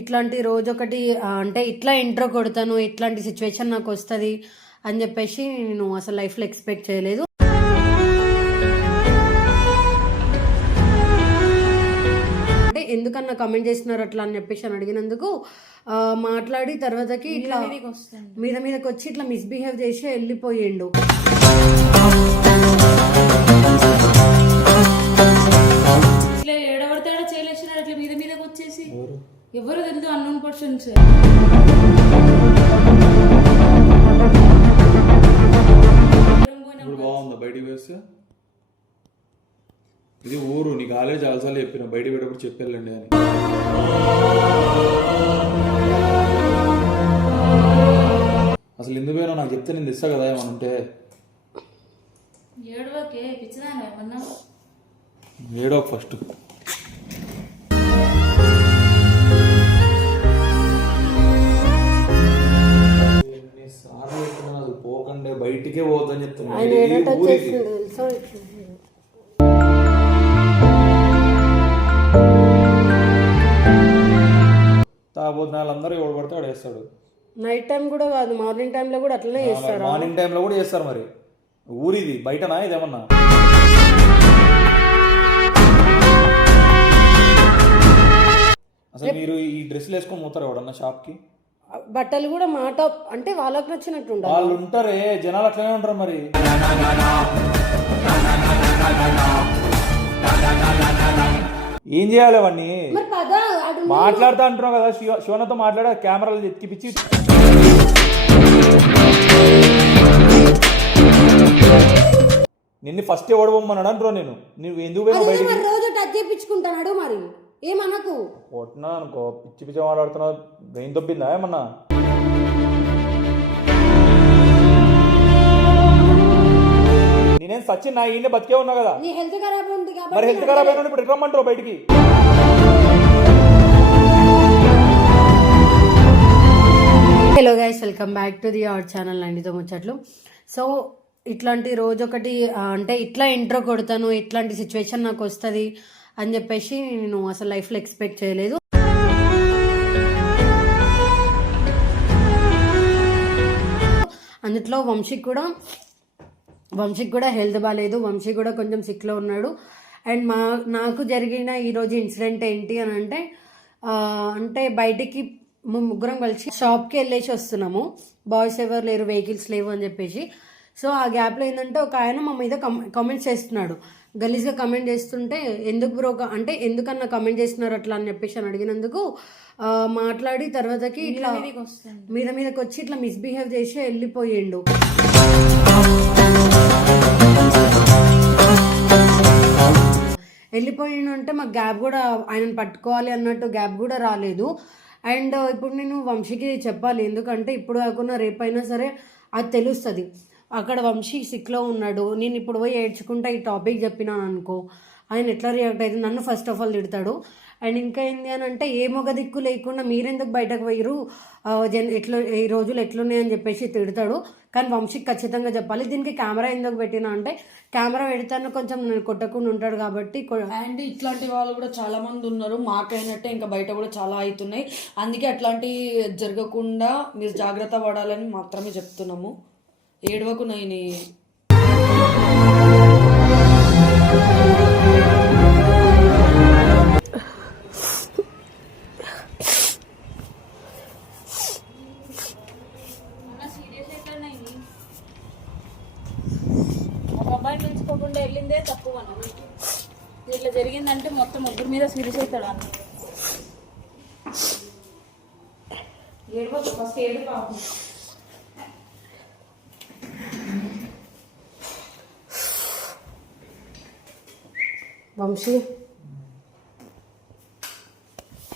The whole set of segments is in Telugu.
ఇట్లాంటి రోజు ఒకటి అంటే ఇట్లా ఇంట్రో కొడతాను ఇట్లాంటి సిచ్యువేషన్ నాకు వస్తుంది అని చెప్పేసి నేను అసలు లైఫ్లో ఎక్స్పెక్ట్ చేయలేదు. అంటే ఎందుకన్నా కమెంట్ చేసినారు అట్లా అని చెప్పేసి అని అడిగినందుకు మాట్లాడి తర్వాతకి ఇట్లా మీద మీదకి వచ్చి ఇట్లా మిస్బిహేవ్ చేసి వెళ్ళిపోయిండు. ఇట్లా చేయలేసినాడు అట్లా మీద మీదకి వచ్చేసి ఎవరు తెలుసు అన్నోన్ పర్సన్స్ ఇప్పుడు బాగుందా? బయటికి వేస్తే ఇది ఊరు నీకు ఆల్రెడీ చాలాసార్లు చెప్పిన. బయటికి పెట్టేప్పుడు చెప్పాలండి అని. అసలు ఎందుకు పోయినా నాకు చెప్తే నేను తెస్తా కదా ఏమన్నా ఉంటే. ఏడవకే పిచ్చిదాను ఏమన్నా? ఏడో ఫస్ట్ ఊరిది. చేసిండు తెలుసా? ఇట్లా. తాగబోతున్న వాళ్ళందరూ ఎవడు పడితే వాడు వేస్తాడు. నైట్ టైం కూడా కాదు మార్నింగ్ టైంలో కూడా అట్లనే చేస్తారు? మార్నింగ్ టైంలో కూడా చేస్తారు మరి. ఊరిది బయటనా ఇదేమన్నా అసలు మీరు ఈ డ్రెస్సులు వేసుకొని పోతారు ఎవడన్నా షాప్కి? బట్టలు కూడా మాట అంటే వాళ్ళకి నచ్చినట్టు ఉండాలి. వాళ్ళు ఉంటారే జనాలు అట్లనే ఉంటారు మరి. ఏం చేయాలి అవన్నీ మరి పద అటు మాట్లాడుతా అంటున్నావు కదా శివ శివనతో మాట్లాడ కెమెరాలు ఎత్తిపిచ్చి నిన్ను ఫస్ట్ ఎవడు పొమ్మన్నాడు అంటున్నావు నేను. నువ్వు ఎందుకు పోయినా అదే బయటికి? మరి రోజు టచ్ చేయించుకుంటాడు మరి. ఏమనకు? కొట్టినా అనుకో పిచ్చి పిచ్చి మాట్లాడుతున్నావు బ్రెయిన్ దొబ్బిందా ఏమన్నా? నేనేం సచిన్ నా ఈయన బతికే ఉన్నా కదా? నీ హెల్త్ ఖరాబ్ ఉంది మరి కాబట్టి హెల్త్ ఖరాబ్ అయినా ఇప్పుడు రమ్మంటారు బయటికి? Hello guys welcome back to the our channel నండితో ముచ్చట్లు సో ఇట్లాంటి రోజు ఒకటి అంటే ఇట్లా ఇంట్రో కొడతాను ఇట్లాంటి సిచ్యువేషన్ నాకు వస్తుంది. అని చెప్పేసి నేను అసలు లైఫ్లో ఎక్స్పెక్ట్ చేయలేదు. అందులో వంశీ కూడా వంశీకి కూడా హెల్త్ బాగాలేదు వంశీ కూడా కొంచెం సిక్లో ఉన్నాడు. అండ్ మా నాకు జరిగిన ఈరోజు ఇన్సిడెంట్ ఏంటి అని అంటే అంటే బయటికి మేము ముగ్గురం కలిసి షాప్కి వెళ్ళేసి వస్తున్నాము. బాయ్స్ ఎవరు లేరు వెహికల్స్ లేవు అని చెప్పేసి. సో ఆ గ్యాప్లో ఏంటంటే ఒక ఆయన మా మీద కామెంట్స్ చేస్తున్నాడు. గలీజ్గా కమెంట్ చేస్తుంటే ఎందుకు బ్రో అంటే ఎందుకన్నా కమెంట్ చేస్తున్నారు అట్లా అని చెప్పేసి అని అడిగినందుకు మాట్లాడి తర్వాతకి ఇట్లా మీద మీదకి వచ్చి ఇట్లా మిస్బిహేవ్ చేసి వెళ్ళిపోయిండు. వెళ్ళిపోయిండు అంటే మాకు గ్యాప్ కూడా ఆయనను పట్టుకోవాలి అన్నట్టు గ్యాప్ కూడా రాలేదు. అండ్ ఇప్పుడు నేను వంశీకి చెప్పాలి ఎందుకంటే ఇప్పుడు కాకుండా రేపైనా సరే అది తెలుస్తుంది. అక్కడ వంశీ సిక్లో ఉన్నాడు. నేను ఇప్పుడు పోయి ఏడ్చుకుంటా ఈ టాపిక్ చెప్పినాను అనుకో. ఆయన ఎట్లా రియాక్ట్ అయితే నన్ను ఫస్ట్ ఆఫ్ ఆల్ తిడతాడు. అండ్ ఇంకా ఏంది అని అంటే ఏ మొగ దిక్కు లేకుండా మీరెందుకు బయటకు పోయిరు జన్ ఎట్లా ఈ రోజులు ఎట్లున్నాయని చెప్పేసి తిడతాడు. కానీ వంశీకి ఖచ్చితంగా చెప్పాలి. దీనికి కెమెరా ఎందుకు పెట్టినా అంటే కెమెరా పెడతాను కొంచెం నేను కొట్టకుండా ఉంటాడు కాబట్టి అండ్ ఇట్లాంటి వాళ్ళు కూడా చాలా మంది ఉన్నారు. మాకైనట్టే ఇంకా బయట కూడా చాలా అవుతున్నాయి. అందుకే అట్లాంటివి జరగకుండా మీరు జాగ్రత్త పడాలని మాత్రమే చెప్తున్నాము. ఏడవకు నైని ఒక అబ్బాయిని పిలుచుకోకుండా వెళ్ళిందే తప్పు మనం. ఇట్లా జరిగిందంటే మొత్తం ముగ్గురు మీద సీరియస్ అవుతాడు అన్న. ఏడుకోవచ్చు ఫస్ట్ ఏడు వంశీ.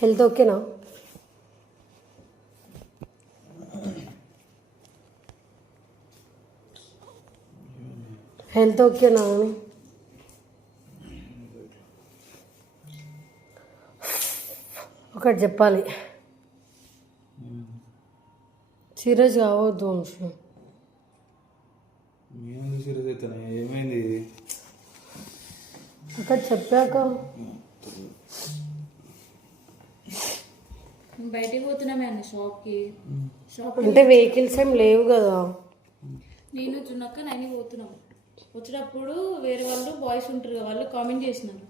హెల్త్ ఓకేనా? హెల్త్ ఓకేనా అని? ఒకటి చెప్పాలి. సీరియస్ కావద్దు వంశీ. సీరియస్ ఏమైంది? ఒకటి చెప్పాక బయటికి పోతున్నామే అన్న షాప్కి. షాప్ అంటే వెహికల్స్ ఏం లేవు కదా. నేను చున్నక్క నైని పోతున్నాం వచ్చినప్పుడు వేరే వాళ్ళు బాయ్స్ ఉంటారు కదా వాళ్ళు కామెంట్ చేసినారు.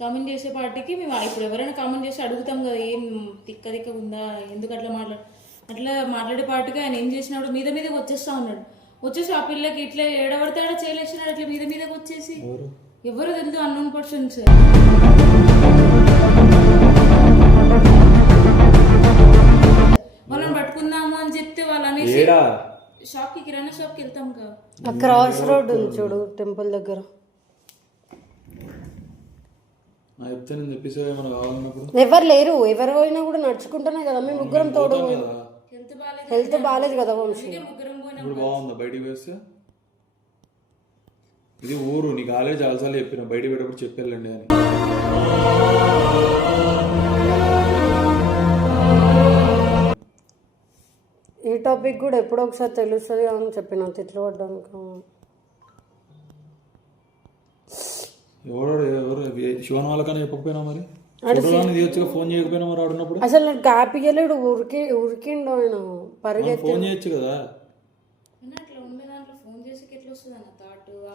కామెంట్ చేసే పార్టీకి మేము ఇప్పుడు ఎవరైనా కామెంట్ చేసి అడుగుతాం కదా ఏం తిక్క తిక్క ఉందా ఎందుకు అట్లా మాట్లాడు అట్లా మాట్లాడే పార్టీకి ఆయన ఏం చేసినాడు మీద మీదకి వచ్చేస్తా ఉన్నాడు. వచ్చేసి ఆ పిల్లకి ఇట్లా ఏడబడితే ఆడ చేయలేసినాడు అట్లా మీద మీదకి వచ్చేసి. ఎవరు తెలుసు అన్నోన్ పర్సన్స్ మనం పట్టుకుందాము అని చెప్తే వాళ్ళు అనేసి ఏడా? షాప్కి కిరాణా షాప్కి వెళ్తాం కదా ఆ క్రాస్ రోడ్ ఉంది చూడు టెంపుల్ దగ్గర. నా చెప్తే నేను తెప్పిస్తే ఏమైనా కావాలన్నప్పుడు ఎవరు లేరు ఎవరు పోయినా కూడా నడుచుకుంటున్నా కదా మేము ముగ్గురం తోడు కదా. హెల్త్ బాగాలేదు కదా వంశీ. ముగ్గురం పోయినా ఇప్పుడు బాగుందా బయటికి వేస్తే ఇది ఊరు నీకు ఆల్రెడీ చాలాసార్లు చెప్పిన బయట పెట్టప్పుడు చెప్పాలండి అని. ఈ టాపిక్ కూడా ఎప్పుడో ఒకసారి తెలుస్తుంది అని చెప్పిన తిట్లు పడ్డానికి. ఎవడో ఎవరు శివన్ వాళ్ళకన్నా చెప్పకపోయినా మరి? ఫోన్ చేయకపోయినా మరి ఆడున్నప్పుడు? అసలు నాకు గ్యాప్ ఇయ్యలేడు ఉరికి ఉరికిండు ఆయన పరిగెత్తి ఫోన్ చేయొచ్చు కదా. ఫోన్ చేసి ఎట్లా వస్తుంది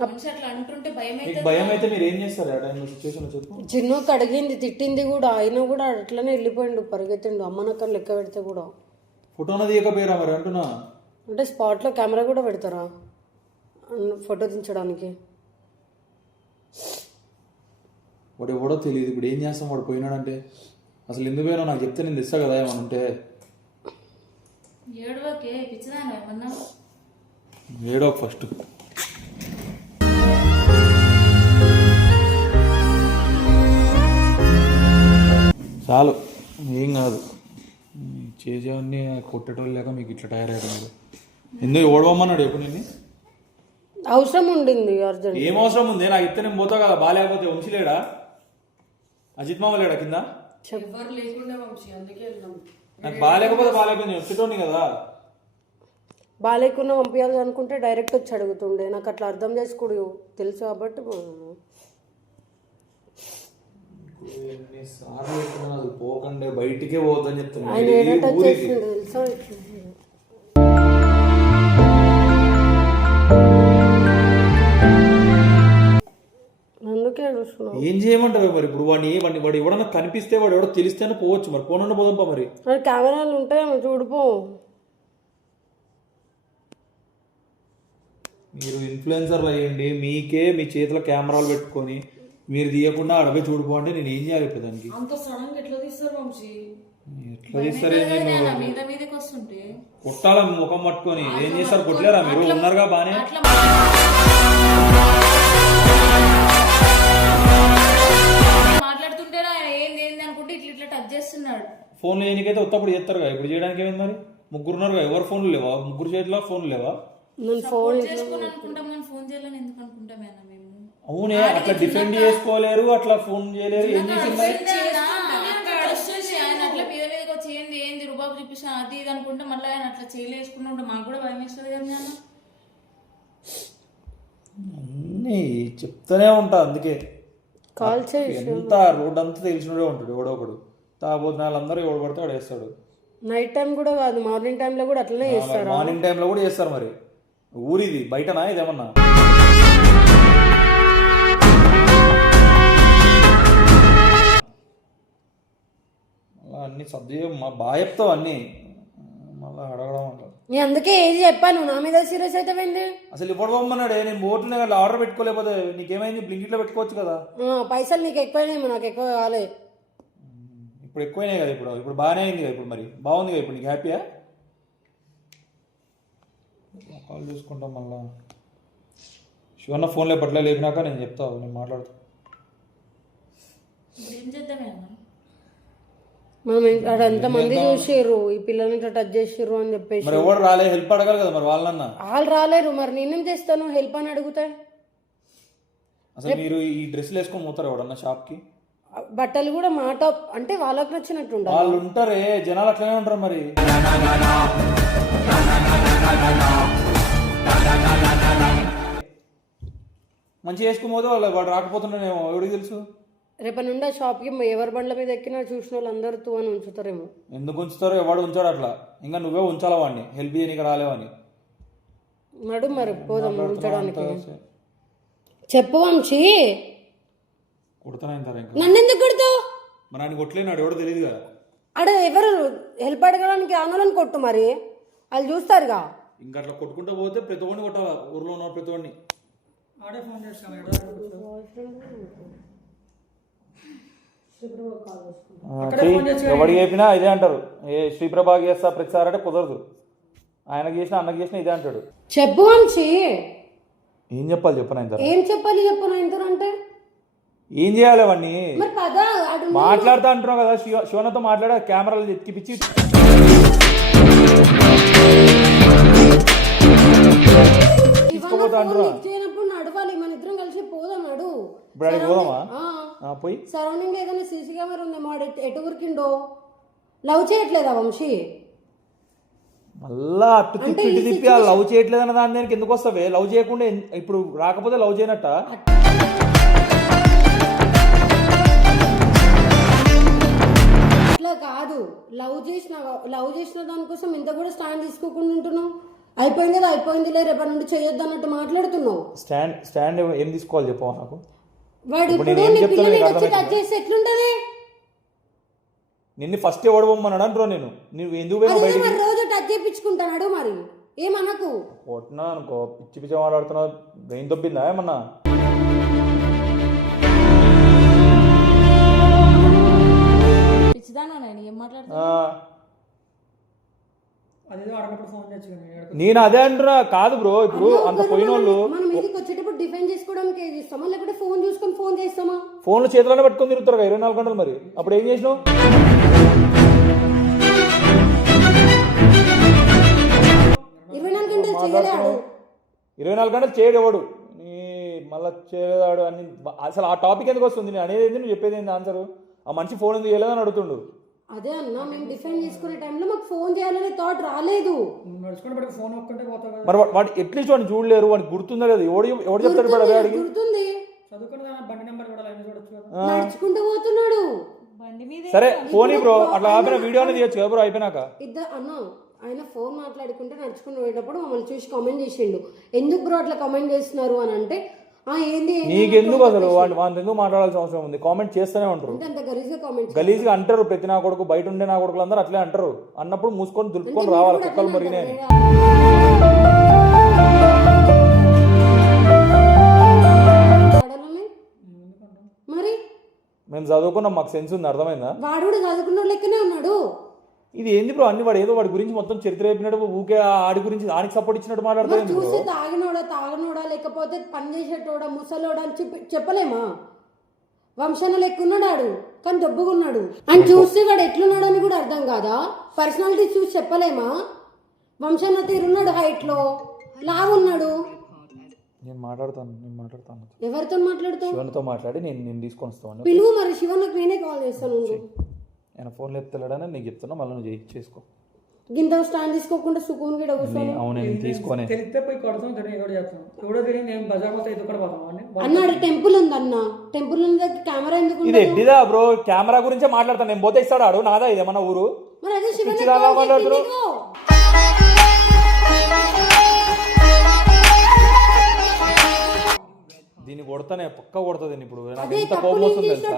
అట్లా అంటుంటే భయం మీకు అయితే భయం అయితే మీరు ఏం చేస్తారు? ఆ టైంలో సిచ్యువేషన్ చెప్పు. చిన్నకు అడిగింది తిట్టింది కూడా. ఆయన కూడా అట్లనే వెళ్ళిపోయిండు పరిగెత్తిండు. అమ్మనక్కని లెక్క పెడితే కూడా. ఫోటోన తీయకపోయారా మరి అంటున్నా. అంటే స్పాట్లో కెమెరా కూడా పెడతారా? అన్న- ఫోటో దించడానికి. వాడు ఎవడో తెలియదు. ఇప్పుడు ఏం చేస్తాం? వాడు పోయినాడంటే అసలు ఎందుకు పోయినా నాకు చెప్తే నేను తెస్తా కదా ఏమన్నా ఉంటే. ఏడవకే పిచ్చిదాన ఏమన్నా? ఏడో ఫస్ట్ చాలు. ఏం కాదు. చేసేవన్నీ కొట్టేటోళ్ళు లేక మీకు ఇట్లా టైర్ అయ్యారు ఎందుకు ఓడవమ్మన్నాడు ఎప్పుడు నిన్ను? అవసరం ఉండింది అర్జెంట్ ఏం అవసరం ఉంది? నాకు ఇస్తే నేను పోతా కదా బాగాలేకపోతే వంశీలేడా అజిత్ మామ లేడా కింద? నాకు బాగాలేకపోతే బాగాలేకపోతే నేను వచ్చేటోని కదా. బాగాలేకుండా పంపించాలి అనుకుంటే డైరెక్ట్ వచ్చి అడుగుతుండే. నాకు అట్లా అర్థం చేసుకోడు. తెలుసు కాబట్టి ఎన్నిసార్లు చెప్పినా అది పోకండే బయటికే పోవద్దని చెప్తున్నా. ఊరికి. ఏం చేయమంటావు మరి? ఇప్పుడు వాడిని వాడిని వాడు ఎవడన్నా కనిపిస్తే వాడు ఎవడో తెలిస్తేనే పోవచ్చు మరి. పోనుండి పోదాంపా మరి. మరి కెమెరాలు ఉంటాయేమో చూడిపో మీరు ఇన్ఫ్లుయెన్సర్లు అయ్యండి. మీకే మీ చేతిలో కెమెరాలు పెట్టుకొని మీరు తీయకుండా అడవి చూడిపో అంటే నేను ఏం చేయాలి ఇప్పుడు దానికి? అంత సడన్గా ఎట్లా తీస్తారు వంశీ? ఎట్లా తీస్తారు ఏం చేయను? అన్న మీద మీదకి వస్తుంటే. కొట్టాల ముఖం పట్టుకొని? ఏం చేస్తారు? కొట్టలేరా మీరు? ఉన్నారుగా బానే అట్లా మాట్లాడుతుంటేనే ఆయన ఏంది ఏంది అనుకుంటే ఇట్లా ఇట్లా టచ్ చేస్తున్నాడు. ఫోన్లు చేయడానికైతే ఉత్తప్పుడు చేస్తారుగా. ఇప్పుడు చేయడానికి ఏమైంది మరి? ముగ్గురు ఉన్నారుగా. ఎవరు ఫోన్లు లేవా? ముగ్గురు చేతిలో ఫోన్లు లేవా? నేను ఫోన్ చేసుకుని అనుకుంటాం కానీ ఫోన్ చేయాలని ఎందుకు మేము అవునే అట్లా డిఫెండ్ చేసుకోలేరు అట్లా ఫోన్ చేయలేరు ఏం చేసింది వచ్చి ఏంది రుబాబు చూపిస్తా అది ఇది అనుకుంటే మళ్ళీ ఆయన అట్లా చేయలేసుకుని ఉంటే మాకు కూడా భయం వేస్తుంది కదా నాన్న. అన్నీ చెప్తూనే ఉంటా అందుకే. కాల్ ఎంత రోడ్ అంతా తెలిసినోడే ఉంటాడు ఎవడో ఒకడు. తాగబోతున్న వాళ్ళందరూ ఎవడు పడితే వాడు వేస్తాడు. నైట్ టైం కూడా కాదు మార్నింగ్ టైంలో కూడా అట్లనే చేస్తారు? మార్నింగ్ టైంలో కూడా చేస్తారు మరి. ఊరిది బయటనా ఇదేమన్నా? అన్ని సర్ది మా బాగా చెప్తావు అన్నీ మళ్ళీ అడగడం అంటారు. నేను అందుకే ఏది చెప్పాను నా మీద సీరియస్ అయితే అసలు ఇప్పుడు పొమ్మన్నాడే నేను అట్లా ఆర్డర్ పెట్టుకోలేకపోతే నీకేమైంది? బ్లింకిట్లో పెట్టుకోవచ్చు కదా. ఆ, పైసలు నీకు ఎక్కువైనాయి నాకు ఎక్కువ కాలే ఇప్పుడు ఎక్కువైనాయి కదా ఇప్పుడు. ఇప్పుడు బాగానే అయింది కదా ఇప్పుడు మరి. బాగుంది కదా ఇప్పుడు నీకు? హ్యాపీయా? కాల్ చూసుకుంటాం మళ్ళా. శివన్న ఫోన్లో పట్ల లేపినాక నేను చెప్తా నేను మాట్లాడుతా. ఇప్పుడు ఏం చేద్దామే అన్న మనం ఆడ ఎంత మంది చూసిర్రు. ఈ పిల్లల్ని ఇట్లా టచ్ చేసిర్రు అని చెప్పేసి. మరి ఎవరు రాలే హెల్ప్ అడగాలి కదా మరి వాళ్ళన్నా? వాళ్ళు రాలేరు. మరి నేనేం చేస్తాను? హెల్ప్ అని అడిగితే. అసలు మీరు ఈ డ్రెస్సులు వేసుకొని పోతారు ఎవడన్నా షాప్కి? బట్టలు కూడా మా టాప్ అంటే వాళ్ళకి నచ్చినట్టు వాళ్ళు ఉంటారే జనాలు అట్లనే ఉంటారు మరి. మంచిగా వేసుకుని పోతే వాళ్ళు వాడు రాకపోతున్నానేమో ఎవడికి తెలుసు? రేపటి నుండి ఆ షాప్కి ఎవరి బండ్ల మీద ఎక్కినా చూసిన వాళ్ళు అందరూ తూ అని ఉంచుతారేమో. ఎందుకు ఉంచుతారో ఎవడు ఉంచాడు అట్లా? ఇంకా నువ్వే ఉంచాలా వాడిని హెల్ప్ చేయనీకి రాలేవని నడు మరి పోదాం ఉంచడానికి. చెప్పు వంశీ. ఇంకా? నన్ను ఎందుకు కొడతావు? మరి ఆయన కొట్టలేనాడు ఎవడో తెలియదు కదా ఆడ ఎవరు హెల్ప్ అడగడానికి ఆందోళన కొట్టు మరి. వాళ్ళు చూస్తారుగా. ఇంకా అట్లా కొట్టుకుంటూ పోతే ప్రతి ఒడిని కొట్టాలా? ఊర్లో ఉన్న ప్రతి ఒడిని ఆడే ఫోన్ చేస్తాను ఎవడు చెప్పినా ఇదే అంటారు. ఏ శ్రీప్రభాకి చేస్తా ప్రతిసారి అంటే కుదరదు. ఆయనకి చేసినా అన్నకి చేసినా ఇదే అంటాడు. చెప్పు వంశీ. ఏం చెప్పాలి చెప్పను ఆయన ఏం చెప్పాలి చెప్పు నా ఇంటర్ అంటే? ఏం చేయాలి అవన్నీ మాట్లాడుతా అంటున్నావు కదా శివ శివనతో మాట్లాడా? కెమెరాలు ఎత్తిపిచ్చి తీసుకోపోతా అంటున్నా చేయనప్పుడు నడవాలి మన ఇద్దరం కలిసి పోదాం నడు. ఇప్పుడు అడిగి పోదామా? పోయి. సరౌండింగ్ ఏదైనా సీసీ కెమెరా ఉందేమో ఆడ ఎటు- ఎటు ఉరికిండో? లవ్ చేయట్లేదా వంశీ? మళ్ళా అటు తిప్పి ఇటు తిప్పి ఆ లవ్ చేయట్లేదన్న దాని దానికి ఎందుకు వస్తావే? లవ్ చేయకుండా ఎన్- ఇప్పుడు రాకపోతే లవ్ చేయనట్ట? అట్లా కాదు. లవ్ చేసిన లవ్ చేసిన దానికోసం ఇంత కూడా స్టాండ్ తీసుకోకుండా ఉంటున్నావు? అయిపోయింది అయిపోయింది లే రేపటి నుండి చేయొద్దు అన్నట్టు మాట్లాడుతున్నావు? స్టాండ్ స్టాండ్ ఏం తీసుకోవాలి చెప్పవా నాకు? వాడు ఇప్పుడు ఇప్పుడు నేను ఏం నీ చెప్తానో పిల్లని నీకు వచ్చి అర్థమవుతుందా? టచ్ చేస్తే ఎట్లుంటది? నిన్ను ఫస్ట్ ఎవడు పొమ్మన్నాడు అంటున్నావు నేను నువ్వు ఎందుకు పోయినా అదే బయటికి మరి రోజు టచ్ చేయించుకుంటాడు మరి. ఏమనకు? కొట్టినా అనుకో పిచ్చి పిచ్చి మాట్లాడుతున్నావు బ్రెయిన్ తప్పిందా ఏమన్నా? పిచ్చిదానా నేను ఏం మాట్లాడుతున్నా ఆ, అదేదో అడగప్పుడు ఫోన్ చేయొచ్చు నేను అదే అంటున్నా కాదు బ్రో ఇప్పుడు అంత పోయిన వాళ్ళు మనం మీదకి వచ్చేటప్పుడు డిఫెండ్ చేసుకోవడానికి ఏది లేకపోతే ఫోన్ చూసుకొని ఫోన్ చేస్తామా? ఫోన్లు చేతిలోనే పెట్టుకొని తిరుగుతారు ఇరవై నాలుగు గంటలు మరి. అప్పుడు ఏం చేసినావు? ఇరవై నాలుగు గంటలు చేయలేడు. ఇరవై నాలుగు గంటలు చేయడు ఎవడు. నీ మళ్ళా చేయలేదాడు అని అసలు ఆ టాపిక్ ఎందుకు వస్తుంది? నేను అనేది ఏంది? నువ్వు చెప్పేది ఏంది? ఆన్సర్ ఆ మనిషి ఫోన్ ఎందుకు చేయలేదని అడుగుతుండు. అదే అన్న మేము డిఫెండ్ చేసుకునే టైంలో మాకు ఫోన్ చేయాలనే థాట్ రాలేదు. నడుచుకుంటే పడి ఫోన్ ఒక్కంటే పోతావు కదా. మరి వా- వాడు అట్లీస్ట్ వాడిని చూడలేరు వాడికి గుర్తుందా లేదు. ఎవడు ఎవడు చెప్తాడు ఇప్పుడు అదే అడిగి? గుర్తుంది. చదువుకున్న దాని బండి నెంబర్ కూడా లైన్ చూడొచ్చు కదా. నడుచుకుంటూ పోతున్నాడు. బండి మీద సరే ఫోన్ బ్రో అట్లా ఆపిన వీడియో అనేది తీయచ్చు కదా బ్రో అయిపోయినాక? ఇద్దరు అన్న ఆయన ఫోన్ మాట్లాడుకుంటే నడుచుకుని పోయేటప్పుడు మమ్మల్ని చూసి కామెంట్ చేసిండు. ఎందుకు బ్రో అట్లా కామెంట్ చేస్తున్నారు అని అంటే నీకెందుకు అసలు? వాడి వాడిని ఎందుకు మాట్లాడాల్సిన అవసరం ఉంది? కామెంట్ చేస్తూనే ఉంటారు. గలీజ్గా అంటారు ప్రతి నా కొడుకు. బయట ఉండే నా కొడుకులు అందరూ అట్లే అంటారు. అన్నప్పుడు మూసుకొని దులుపుకొని రావాలి. కుక్కలు మరిగినే మేము చదువుకున్నాం. మాకు సెన్స్ ఉంది. అర్థమైందా? వాడు చదువుకున్న లెక్కనే ఉన్నాడు. ఇది ఏంది బ్రో? అన్ని వాడు ఏదో వాడి గురించి మొత్తం చరిత్ర చెప్పినట్టు ఊకే ఆడి గురించి ఆడికి సపోర్ట్ ఇచ్చినట్టు బ్రో? చూసి తాగినోడా తాగనోడా లేకపోతే పని చేసేటోడా ముసలోడా అని చెప్పి చెప్పలేమా? వంశాన లెక్కున్నాడు ఆడు కానీ దెబ్బగున్నాడు అని చూస్తే వాడు ఎట్లున్నాడు అని కూడా అర్థం కాదా? పర్సనాలిటీ చూసి చెప్పలేమా? వంశాన తీరున్నాడు హైట్లో. లావున్నాడు. నేను మాట్లాడతాను నేను మాట్లాడతాను. ఎవరితో మాట్లాడుతావు? శివన్తో మాట్లాడి నేను నేను తీసుకొని వస్తాను. పిలువు మరి శివన్నకు నేనే కాల్ చేస్తాను. ఆయన ఫోన్ లేపుతలేడని నీకు చెప్తున్నా మళ్ళీ నువ్వు చేయి చేసుకో. గింత స్టాండ్ తీసుకోకుండా సుకూన్ గిడ కూర్చొని? అవును నేను తీసుకొని. తెలిస్తే పోయి కొడతాం ఎవడో చేస్తాం? ఎవడో తిరిగి నేను బజార్ పోతే ఇది కూడా పోతాం? అని అన్నాడు టెంపుల్ ఉంది అన్న. టెంపుల్ ఉంది కెమెరా ఎందుకు ఇది? ఎడ్డిదా బ్రో? కెమెరా గురించే మాట్లాడతాను. నేను పోతే ఇస్తాడు ఆడు. నాదా ఇదేమన్నా ఊరు? మరి అదే పిచ్చిదాకా దీన్ని కొడతానే పక్క కొడతా ఇప్పుడు. నాకు ఎంత తప్పు కోపం వస్తుంది తెలుసా?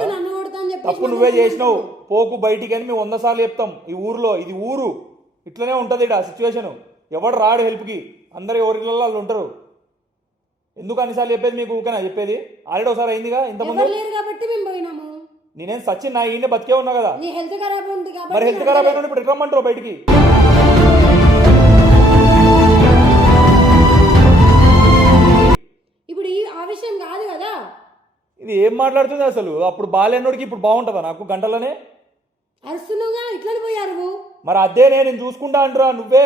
తప్పు నువ్వే చేసినావు. పోకు బయటికి అని మేము వంద సార్లు చెప్తాం. ఈ ఊర్లో ఇది ఊరు. ఇట్లనే ఉంటుంది ఇక్కడ సిచ్యువేషన్ ఎవడు రాడు హెల్ప్కి? అందరు ఎవరిలో వాళ్ళు ఉంటారు. ఎందుకు అన్నిసార్లు చెప్పేది మీకు ఊకేనా చెప్పేది? ఆల్రెడీ ఒకసారి అయిందిగా లేరు కాబట్టి మేము పోయినాము. నేనేం సచిన్ నా ఈయన బతికే ఉన్నా కదా. నీ హెల్త్ ఖరాబ్ ఉంది మరి హెల్త్ ఖరాబ్ అయినా ఇప్పుడు రమ్మంటారు బయటికి? ఆ విషయం కాదు కదా. ఇది ఏం మాట్లాడుతుంది అసలు? అప్పుడు బాలేనోడికి ఇప్పుడు బాగుంటుందా నాకు గంటలోనే? అరుస్తున్నావుగా ఇట్లనే పోయారు. మరి అదే నేను చూసుకుంటా అంటురా నువ్వే.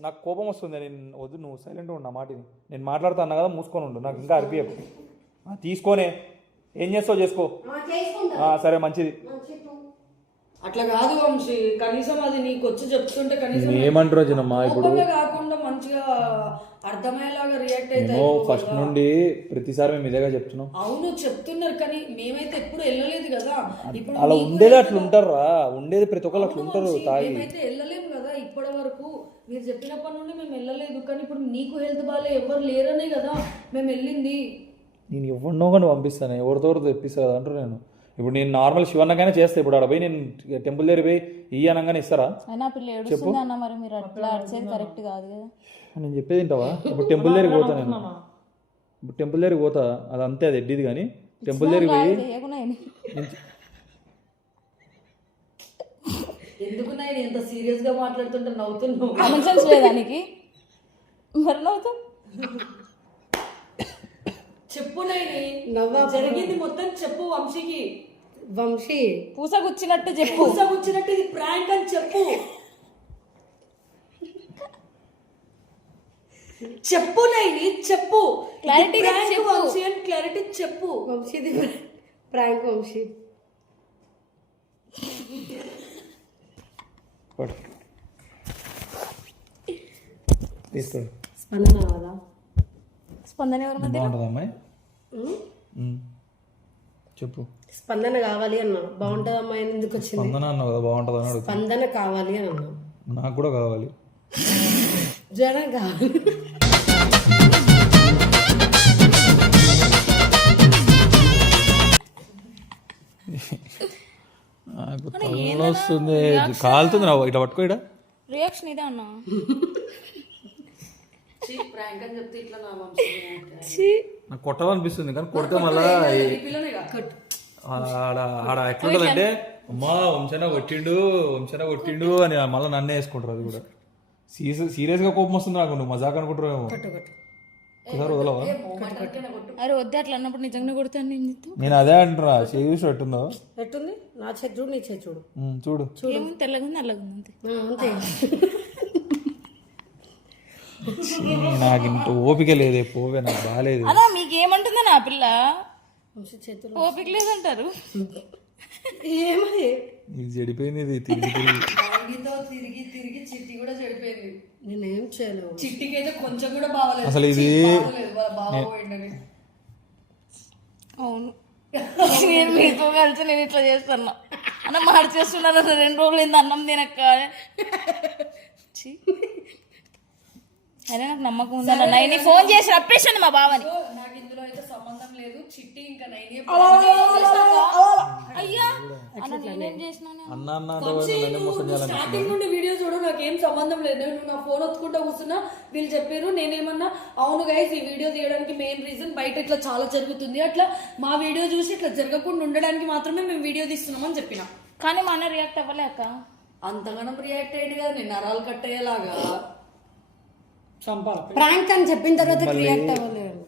నాకు కోపం వస్తుంది నేను వద్దు నువ్వు సైలెంట్గా ఉన్నా మాటిని. నేను మాట్లాడుతా అన్నా కదా మూసుకొని ఉండు నాకు ఇంకా అరిపియకు. ఆ, తీసుకోనే. ఏం చేస్తావు చేసుకో. సరే మంచిది. అట్లా కాదు వంశీ కనీసం అది నీకు వచ్చి చెప్తుంటే కనీసం ఏమంటారు చిన్నమ్మా ఇప్పుడు కాకుండా మంచిగా అర్థమయ్యేలాగా రియాక్ట్ అయితే ఫస్ట్ నుండి ప్రతిసారి మేము ఇదేగా చెప్తున్నాం. అవును చెప్తున్నారు కానీ మేమైతే ఎప్పుడు వెళ్ళలేదు కదా. ఇప్పుడు అలా ఉండేది అట్లా ఉంటారా ఉండేది ప్రతి ఒక్కరు అట్లా ఉంటారు తాగి. మేమైతే వెళ్ళలేము కదా ఇప్పటి వరకు. మీరు చెప్పినప్పటి నుండి మేము వెళ్ళలేదు కానీ ఇప్పుడు నీకు హెల్త్ బాగాలే ఎవరు లేరనే కదా. మేము వెళ్ళింది. నేను ఎవరినో కానీ పంపిస్తాను. ఎవరితో తెప్పిస్తా అంటారు నేను. ఇప్పుడు నేను నార్మల్ శివన్నగానే చేస్తా ఇప్పుడు ఆడ పోయి నేను టెంపుల్ దగ్గర పోయి ఈ అనగానే ఇస్తారా? అయినా పిల్ల ఏడుస్తుంది అన్న మరి మీరు అట్లా కరెక్ట్ కాదు కదా. నేను చెప్పేది వింటావా? ఇప్పుడు టెంపుల్ దగ్గరికి పోతా నేను. ఇప్పుడు టెంపుల్ దగ్గరికి పోతా అది అంతే అది ఎడ్డిది కానీ టెంపుల్ దగ్గరికి పోయి ఎందుకు నేను ఎంత సీరియస్గా మాట్లాడుతుంటే నవ్వుతున్నావు? కామన్ సెన్స్ లేదా నీకు? మరి నవ్వుతాం. చెప్పు నైని నవ్వా జరిగింది మొత్తం చెప్పు వంశీకి. వంశీ. పూస గుచ్చినట్టు చెప్పు. పూస వచ్చినట్టు ఇది ప్రాంక్ అని చెప్పు. చెప్పు నైని చెప్పు. ప్రాంక్ చెప్పు. వంశీ అని క్లారిటీ చెప్పు. వంశీది ప్రాంక్ వంశీ. స్పందన కావాలా స్పందన ఎవరి మధ్య బాగుంటుందా అమ్మాయి ఉమ్. చెప్పు. స్పందన కావాలి అన్నా బాగుంటుంది అమ్మాయి ఎందుకు వచ్చింది? స్పందన అన్నావు కదా బాగుంటుంది అని అడుగుతా స్పందన కావాలి అని అన్నా నాకు కూడా కావాలి. జనం కావాలి. నాకు తల వస్తుంది. కాలుతుంది నా ఇట్లా పట్టుకో ఇడ. రియాక్షన్ ఇదే అన్న. ప్రాంక్ అని చెప్తే ఇట్లా నా వంశీ నాకు కొట్టాలనిపిస్తుంది కానీ కొడితే మళ్ళా ఆడ ఆడ ఎట్లుంటదంటే అమ్మా వంశన కొట్టిండు వంశన కొట్టిండు అని మళ్ళీ నన్నే వేసుకుంటారు అది కూడా. సీరియస్ సీరియస్గా కోపం వస్తుంది నాకు నువ్వు మజాక్ అనుకుంటారేమో ఒకసారి వదలవా? అరే వద్దే అట్లా అన్నప్పుడు నిజంగా కొడతాను నేను నేను అదే అంటున్నా చేయి చూసి ఎట్టుందో. ఎట్టుంది? నా చేతి చూడు నీ చేతి చూడు. చూడు. ఏముంది తెల్లగా ఉంది నల్లగా ఉంది అంతే. నాకు ఇంత ఓపిక లేదే పోవే నాకు బాగాలేదు అలా మీకేమంటుంది నా పిల్ల? ఓపిక లేదంటారు. ఇది చెడిపోయింది ఇది తిరిగి తిరిగి. తిరిగి తిరిగి చిట్టి కూడా చెడిపోయింది. నేనేం చేయలేవు. చిట్టికి అయితే కొంచెం కూడా బాగలేదు అసలు ఇది అవును. నేను మీతో కలిసి నేను ఇట్లా చేస్తున్నా. అన్న మాడి చేస్తున్నాను అన్న రెండు రోజులు ఏంది అన్నం తినక్క. అయినా నాకు నమ్మకం ఉందన్న నైని ఫోన్ చేసి రప్పేసింది మా బావని. నాకు ఇందులో అయితే సంబంధం లేదు. చిట్టి ఇంకా నైనే అయ్యా! నేనేం చేసినాను? అన్న అన్న స్టార్టింగ్ నుండి వీడియో చూడు నాకు ఏం సంబంధం లేదు. నేను నా ఫోన్ ఒత్తుకుంటా కూర్చున్నా. వీళ్ళు చెప్పారు నేనేమన్నా అవును గైస్ ఈ వీడియో తీయడానికి మెయిన్ రీజన్ బయట ఇట్లా చాలా జరుగుతుంది. అట్లా మా వీడియో చూసి ఇట్లా జరగకుండా ఉండడానికి మాత్రమే మేము వీడియో తీస్తున్నామని చెప్పిన. కానీ మా అన్న రియాక్ట్ అవ్వలేక అంతగానం రియాక్ట్ అయ్యింది కదా నేను నరాలు కట్ అయ్యేలాగా ప్రాంక్ అని చెప్పిన తర్వాత రియాక్ట్ అవ్వలేదు.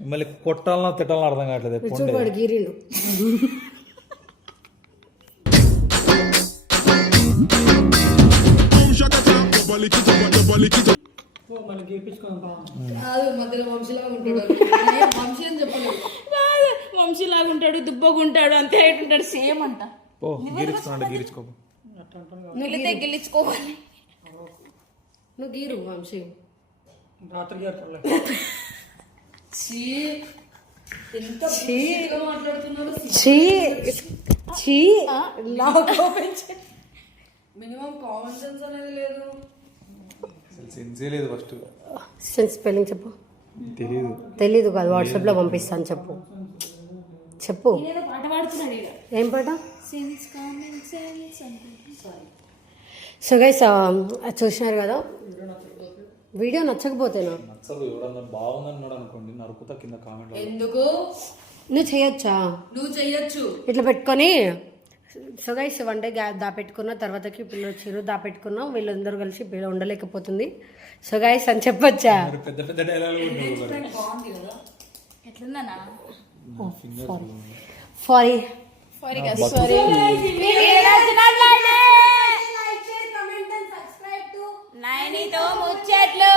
మిమ్మల్ని కొట్టాలనో తిట్టాలనో అర్థం కావట్లేదు చూడు పొండే వాడు గీరిండు. వంశీలాగా ఉంటాడు నేను వంశీ అని చెప్పలేదు. కాదు వంశీలాగా ఉంటాడు దుబ్బగుంటాడు అంతే ఉంటాడు సేమ్ అంట. ఓ గీరించుకున్నాడు గీరించుకో నువ్వు గీరు వంశీ. మినిమం కామన్ సెన్స్ అనేది లేదు. సెన్సే లేదు ఫస్ట్ సెన్స్ స్పెల్లింగ్ చెప్పు. తెలియదు తెలీదు కాదు వాట్సాప్లో పంపిస్తాను చెప్పు. చెప్పు. పాట పాడుతున్నాడు ఏం పాట? సెన్స్ కామన్ సెన్స్ అంటే సో గైస్ చూసినారు కదా? వీడియో నచ్చకపోతేనా? నచ్చదు ఎవడన్నా బాగుందన్నాడు అనుకోండి నరుకుతా కింద కామెంట్ ఎందుకు? నువ్వు చేయొచ్చా? నువ్వు చెయ్యొచ్చు ఇట్లా పెట్టుకొని so guys one day gap దాపెట్టుకున్న తర్వాతకి పిల్లలు వచ్చారు దాపెట్టుకున్నాం వీళ్ళందరూ కలిసి పిల్ల ఉండలేకపోతుంది. సో గైస్ అని చెప్పొచ్చా? పెద్ద పెద్ద డైలాగులు బాగుంది కదా. ఎట్లుందన్నా? సారీ. సారీ సారీ ముచ్చట్లు.